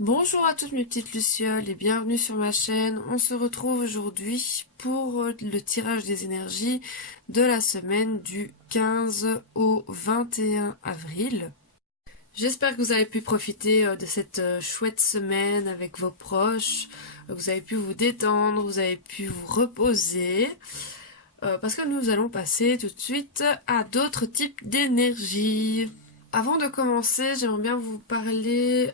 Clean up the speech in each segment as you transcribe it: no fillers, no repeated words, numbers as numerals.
Bonjour à toutes mes petites lucioles et bienvenue sur ma chaîne. On se retrouve aujourd'hui pour le tirage des énergies de la semaine du 15 au 21 avril. J'espère que vous avez pu profiter de cette chouette semaine avec vos proches. Vous avez pu vous détendre, vous avez pu vous reposer. Parce que nous allons passer tout de suite à d'autres types d'énergie. Avant de commencer, j'aimerais bien vous parler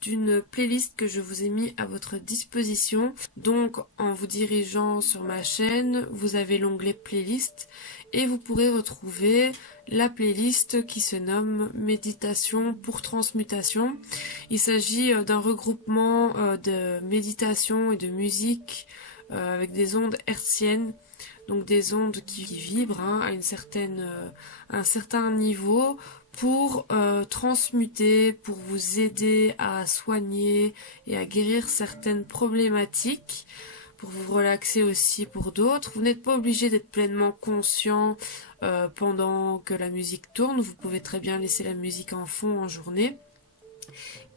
d'une playlist que je vous ai mis à votre disposition. Donc, en vous dirigeant sur ma chaîne, vous avez l'onglet playlist et vous pourrez retrouver la playlist qui se nomme Méditation pour transmutation. Il s'agit d'un regroupement de méditation et de musique avec des ondes hertziennes. Donc des ondes qui vibrent à un certain niveau pour transmuter, pour vous aider à soigner et à guérir certaines problématiques, pour vous relaxer aussi pour d'autres. Vous n'êtes pas obligé d'être pleinement conscient pendant que la musique tourne. Vous pouvez très bien laisser la musique en fond en journée.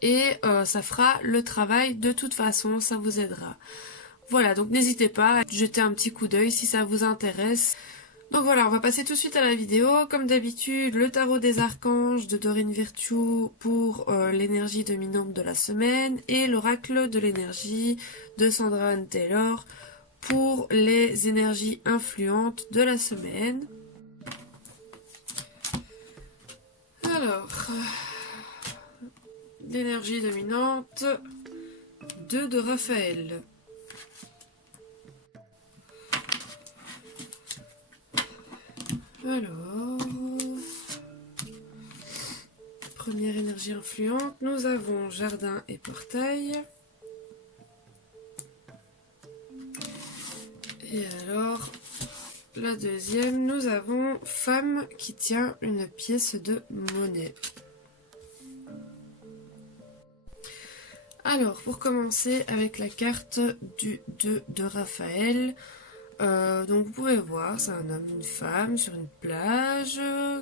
Et ça fera le travail de toute façon, ça vous aidera. Voilà, donc n'hésitez pas à jeter un petit coup d'œil si ça vous intéresse. Donc voilà, on va passer tout de suite à la vidéo. Comme d'habitude, le tarot des archanges de Doreen Virtue pour l'énergie dominante de la semaine et l'oracle de l'énergie de Sandra Anne Taylor pour les énergies influentes de la semaine. Alors, l'énergie dominante 2 de Raphaël. Alors, première énergie influente, nous avons jardin et portail. Et alors, la deuxième, nous avons femme qui tient une pièce de monnaie. Alors, pour commencer avec la carte du 2 de Raphaël, donc vous pouvez voir, c'est un homme et une femme sur une plage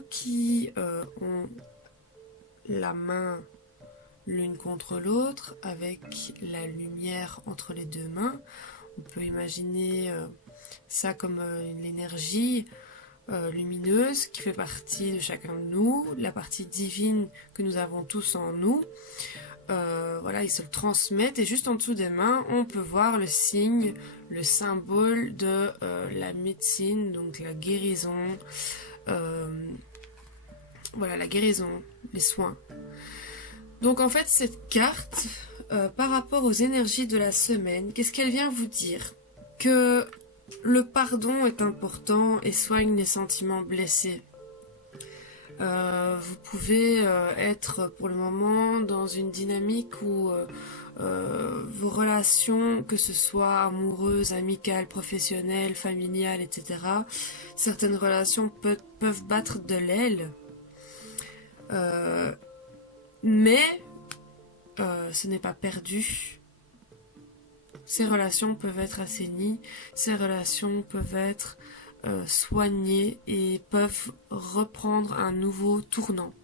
qui ont la main l'une contre l'autre avec la lumière entre les deux mains. On peut imaginer ça comme l'énergie lumineuse qui fait partie de chacun de nous, la partie divine que nous avons tous en nous. Voilà, ils se le transmettent et juste en dessous des mains, on peut voir le signe, le symbole de la médecine, donc la guérison, voilà, la guérison, les soins. Donc en fait, cette carte, par rapport aux énergies de la semaine, qu'est-ce qu'elle vient vous dire? Que le pardon est important et soigne les sentiments blessés. Vous pouvez être pour le moment dans une dynamique où vos relations, que ce soit amoureuses, amicales, professionnelles, familiales, etc., certaines relations peuvent battre de l'aile. Mais ce n'est pas perdu. Ces relations peuvent être assainies, ces relations peuvent être soignées et peuvent reprendre un nouveau tournant.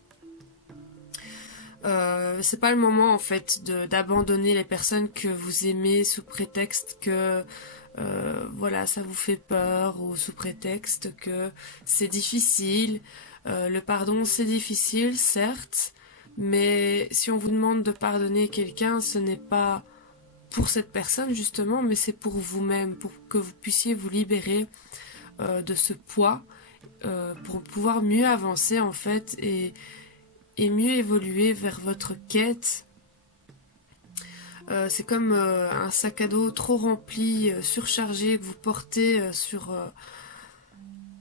C'est pas le moment en fait d'abandonner les personnes que vous aimez sous prétexte que voilà, ça vous fait peur ou sous prétexte que c'est difficile. Le pardon, c'est difficile, certes, mais si on vous demande de pardonner quelqu'un, ce n'est pas pour cette personne justement, mais c'est pour vous-même, pour que vous puissiez vous libérer de ce poids, pour pouvoir mieux avancer en fait et mieux évoluer vers votre quête. C'est comme un sac à dos trop rempli, surchargé, que vous portez sur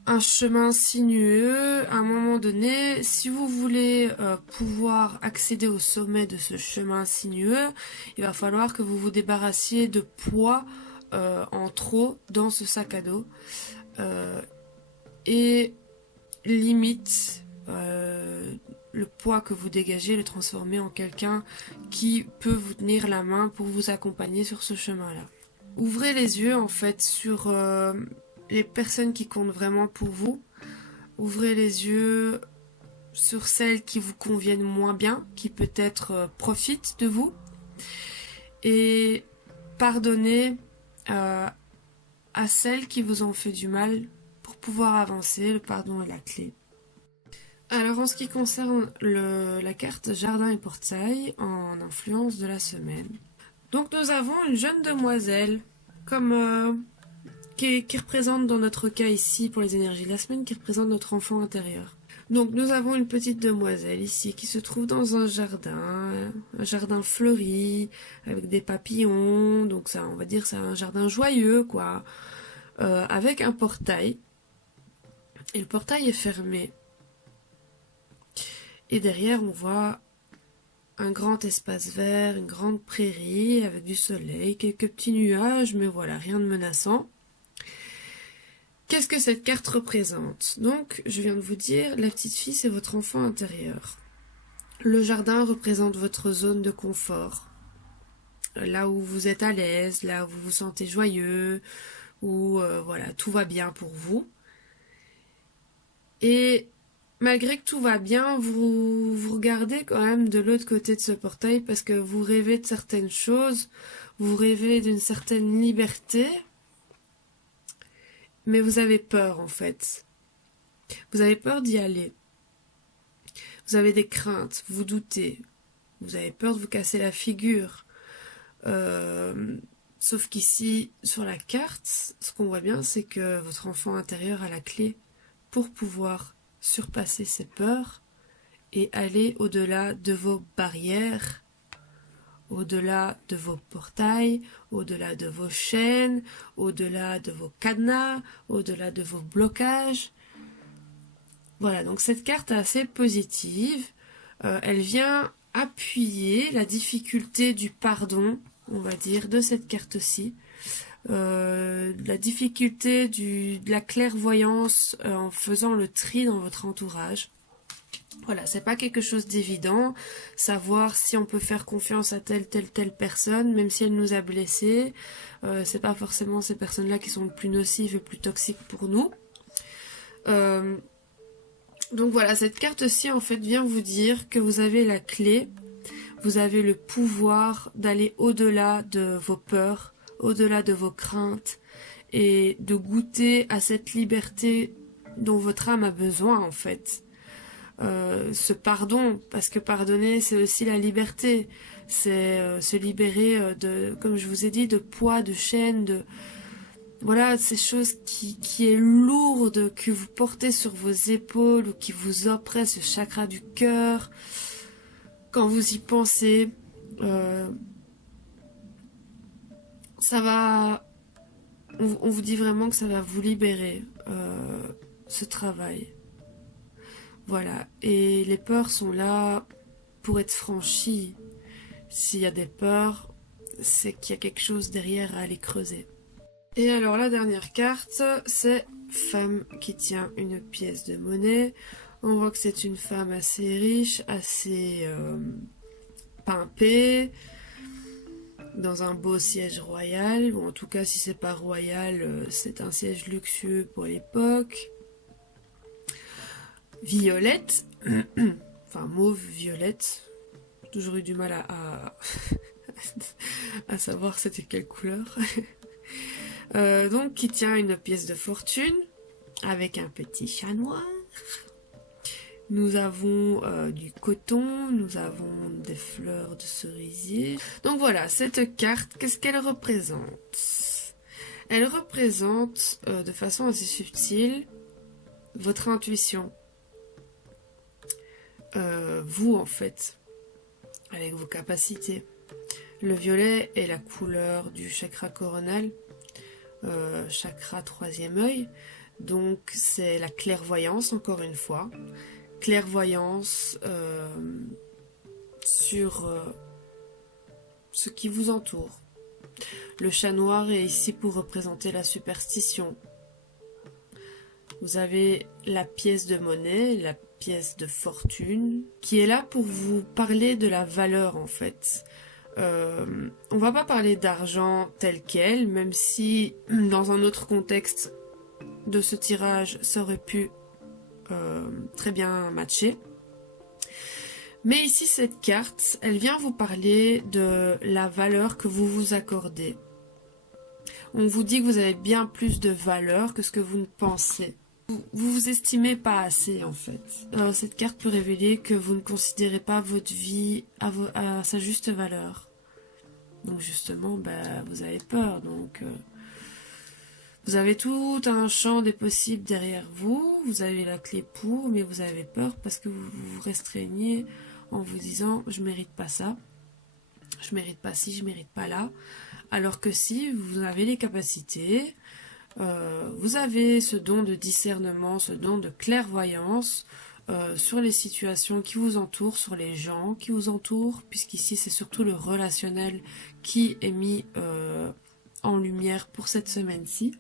un chemin sinueux. À un moment donné, si vous voulez pouvoir accéder au sommet de ce chemin sinueux, il va falloir que vous vous débarrassiez de poids en trop dans ce sac à dos. Et limite le poids que vous dégagez, le transformer en quelqu'un qui peut vous tenir la main pour vous accompagner sur ce chemin-là. Ouvrez les yeux en fait sur les personnes qui comptent vraiment pour vous. Ouvrez les yeux sur celles qui vous conviennent moins bien, qui peut-être profitent de vous. Et pardonnez à celles qui vous ont fait du mal pour pouvoir avancer. Le pardon est la clé. Alors en ce qui concerne la carte jardin et portail en influence de la semaine. Donc nous avons une jeune demoiselle comme qui représente dans notre cas ici pour les énergies de la semaine, qui représente notre enfant intérieur. Donc nous avons une petite demoiselle ici qui se trouve dans un jardin fleuri, avec des papillons, donc ça on va dire c'est un jardin joyeux quoi, avec un portail. Et le portail est fermé. Et derrière on voit un grand espace vert, une grande prairie avec du soleil, quelques petits nuages, mais voilà, rien de menaçant. Qu'est-ce que cette carte représente? Donc, je viens de vous dire, la petite fille, c'est votre enfant intérieur. Le jardin représente votre zone de confort. Là où vous êtes à l'aise, là où vous vous sentez joyeux, où voilà, tout va bien pour vous. Et malgré que tout va bien, vous regardez quand même de l'autre côté de ce portail parce que vous rêvez de certaines choses, vous rêvez d'une certaine liberté, mais vous avez peur en fait. Vous avez peur d'y aller. Vous avez des craintes, vous doutez. Vous avez peur de vous casser la figure. Sauf qu'ici, sur la carte, ce qu'on voit bien, c'est que votre enfant intérieur a la clé pour pouvoir surpasser ses peurs et aller au-delà de vos barrières, au-delà de vos portails, au-delà de vos chaînes, au-delà de vos cadenas, au-delà de vos blocages. Voilà, donc cette carte est assez positive. Elle vient appuyer la difficulté du pardon, on va dire, de cette carte-ci. La difficulté de la clairvoyance en faisant le tri dans votre entourage. Voilà, c'est pas quelque chose d'évident, savoir si on peut faire confiance à telle personne, même si elle nous a blessés. C'est pas forcément ces personnes-là qui sont le plus nocives et plus toxiques pour nous. Donc voilà, cette carte-ci en fait vient vous dire que vous avez la clé, vous avez le pouvoir d'aller au-delà de vos peurs, au-delà de vos craintes et de goûter à cette liberté dont votre âme a besoin en fait. Ce pardon, parce que pardonner c'est aussi la liberté, c'est se libérer de, comme je vous ai dit, de poids, de chaînes, de voilà, ces choses qui est lourde, que vous portez sur vos épaules ou qui vous oppressent le chakra du cœur. Quand vous y pensez, ça va, on vous dit vraiment que ça va vous libérer, ce travail. Voilà, et les peurs sont là pour être franchies. S'il y a des peurs, c'est qu'il y a quelque chose derrière à aller creuser. Et alors la dernière carte, c'est femme qui tient une pièce de monnaie. On voit que c'est une femme assez riche, assez pimpée, dans un beau siège royal, ou en tout cas si c'est pas royal, c'est un siège luxueux pour l'époque. Violette, enfin mauve violette, j'ai toujours eu du mal à savoir c'était quelle couleur. Donc qui tient une pièce de fortune avec un petit chat noir. Nous avons du coton, nous avons des fleurs de cerisier. Donc voilà, cette carte, qu'est-ce qu'elle représente? Elle représente de façon assez subtile votre intuition. Vous en fait, avec vos capacités. Le violet est la couleur du chakra coronal, chakra troisième œil, donc c'est la clairvoyance encore une fois, clairvoyance sur ce qui vous entoure. Le chat noir est ici pour représenter la superstition. Vous avez la pièce de monnaie, la pièce de fortune, qui est là pour vous parler de la valeur en fait. On va pas parler d'argent tel quel, même si dans un autre contexte de ce tirage ça aurait pu très bien matcher. Mais ici, cette carte, elle vient vous parler de la valeur que vous vous accordez. On vous dit que vous avez bien plus de valeur que ce que vous ne pensez. Vous vous estimez pas assez en fait. Cette carte peut révéler que vous ne considérez pas votre vie à sa juste valeur. Donc justement, vous avez peur. Donc vous avez tout un champ des possibles derrière vous. Vous avez la clé pour, mais vous avez peur parce que vous vous restreignez en vous disant je mérite pas ça, je mérite pas ci, je mérite pas là. Alors que si vous avez les capacités, vous avez ce don de discernement, ce don de clairvoyance sur les situations qui vous entourent, sur les gens qui vous entourent, puisqu'ici c'est surtout le relationnel qui est mis en lumière pour cette semaine-ci.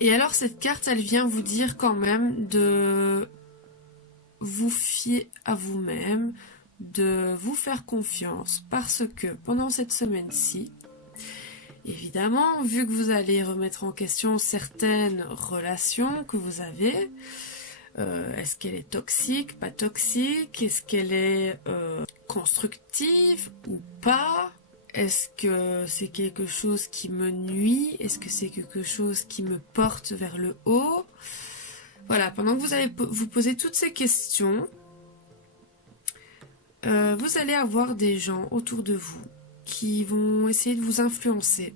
Et alors cette carte, elle vient vous dire quand même de vous fier à vous-même, de vous faire confiance, parce que pendant cette semaine-ci, évidemment, vu que vous allez remettre en question certaines relations que vous avez, est-ce qu'elle est toxique, pas toxique, est-ce qu'elle est constructive ou pas, est-ce que c'est quelque chose qui me nuit, est-ce que c'est quelque chose qui me porte vers le haut. Voilà, pendant que vous allez vous poser toutes ces questions, vous allez avoir des gens autour de vous qui vont essayer de vous influencer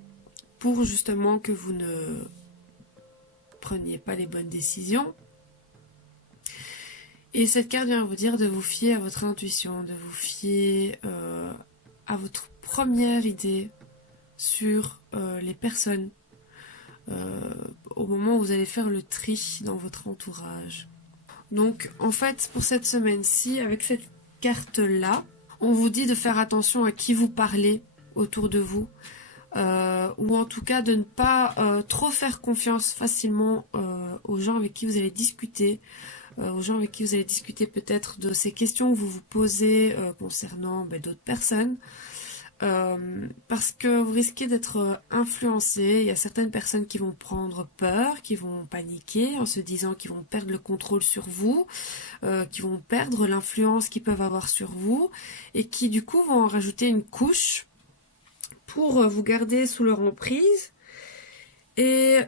pour justement que vous ne preniez pas les bonnes décisions. Et cette carte vient vous dire de vous fier à votre intuition, de vous fier à votre première idée sur les personnes au moment où vous allez faire le tri dans votre entourage. Donc en fait pour cette semaine-ci, avec cette carte-là, on vous dit de faire attention à qui vous parlez autour de vous, ou en tout cas de ne pas trop faire confiance facilement aux gens avec qui vous allez discuter, aux gens avec qui vous allez discuter peut-être de ces questions que vous vous posez concernant d'autres personnes. Parce que vous risquez d'être influencé. Il y a certaines personnes qui vont prendre peur, qui vont paniquer en se disant qu'ils vont perdre le contrôle sur vous, qui vont perdre l'influence qu'ils peuvent avoir sur vous et qui du coup vont en rajouter une couche pour vous garder sous leur emprise et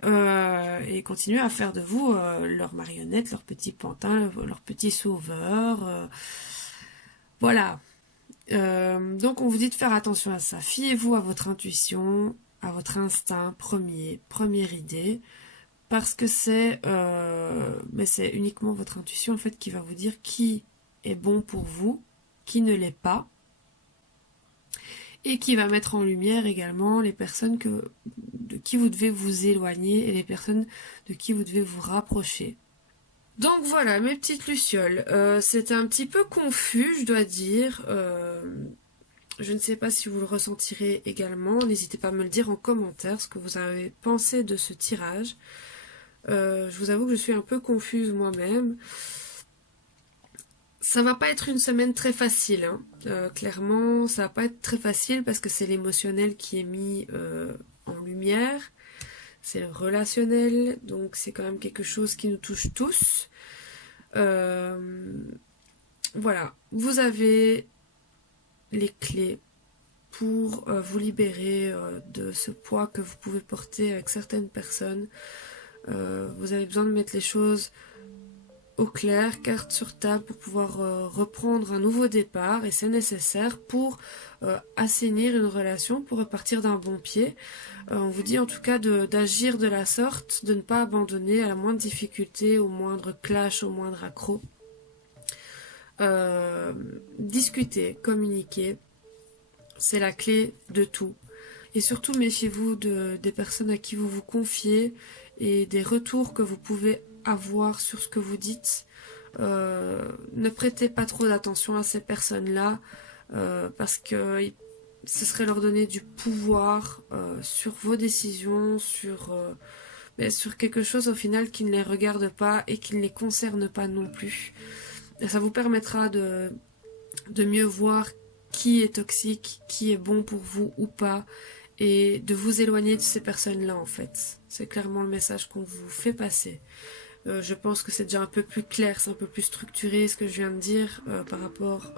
continuer à faire de vous leur marionnette, leur petit pantin, leur petit sauveur. Voilà. Donc on vous dit de faire attention à ça. Fiez-vous à votre intuition, à votre instinct première idée, parce que c'est uniquement votre intuition en fait qui va vous dire qui est bon pour vous, qui ne l'est pas, et qui va mettre en lumière également les personnes de qui vous devez vous éloigner et les personnes de qui vous devez vous rapprocher. Donc voilà, mes petites lucioles, c'était un petit peu confus, je dois dire. Je ne sais pas si vous le ressentirez également. N'hésitez pas à me le dire en commentaire ce que vous avez pensé de ce tirage. Je vous avoue que je suis un peu confuse moi-même. Ça va pas être une semaine très facile, hein. Clairement, ça va pas être très facile parce que c'est l'émotionnel qui est mis en lumière. C'est le relationnel, donc c'est quand même quelque chose qui nous touche tous. Voilà, vous avez les clés pour vous libérer de ce poids que vous pouvez porter avec certaines personnes. Vous avez besoin de mettre les choses au clair, carte sur table pour pouvoir reprendre un nouveau départ et c'est nécessaire pour assainir une relation, pour repartir d'un bon pied. On vous dit en tout cas d'agir de la sorte, de ne pas abandonner à la moindre difficulté, au moindre clash, au moindre accroc. Discuter, communiquer, c'est la clé de tout. Et surtout méfiez-vous des personnes à qui vous vous confiez et des retours que vous pouvez avoir sur ce que vous dites. Ne prêtez pas trop d'attention à ces personnes-là parce que ce serait leur donner du pouvoir sur vos décisions, sur quelque chose au final qui ne les regarde pas et qui ne les concerne pas non plus. Et ça vous permettra de mieux voir qui est toxique, qui est bon pour vous ou pas, et de vous éloigner de ces personnes-là en fait. C'est clairement le message qu'on vous fait passer. Je pense que c'est déjà un peu plus clair, c'est un peu plus structuré ce que je viens de dire par rapport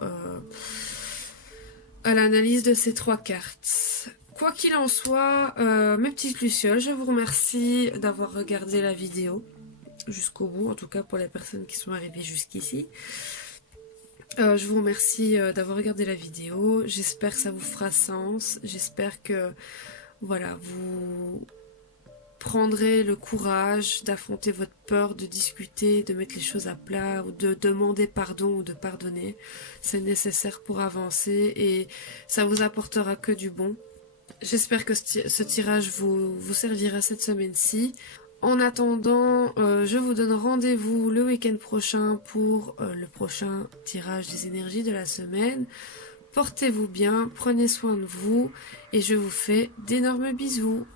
à l'analyse de ces 3 cartes. Quoi qu'il en soit, mes petites lucioles, je vous remercie d'avoir regardé la vidéo jusqu'au bout, en tout cas pour les personnes qui sont arrivées jusqu'ici. Je vous remercie d'avoir regardé la vidéo, j'espère que ça vous fera sens, j'espère que voilà, vous prendrez le courage d'affronter votre peur, de discuter, de mettre les choses à plat ou de demander pardon ou de pardonner. C'est nécessaire pour avancer et ça vous apportera que du bon. J'espère que ce tirage vous servira cette semaine-ci. En attendant, je vous donne rendez-vous le week-end prochain pour le prochain tirage des énergies de la semaine. Portez-vous bien, prenez soin de vous et je vous fais d'énormes bisous.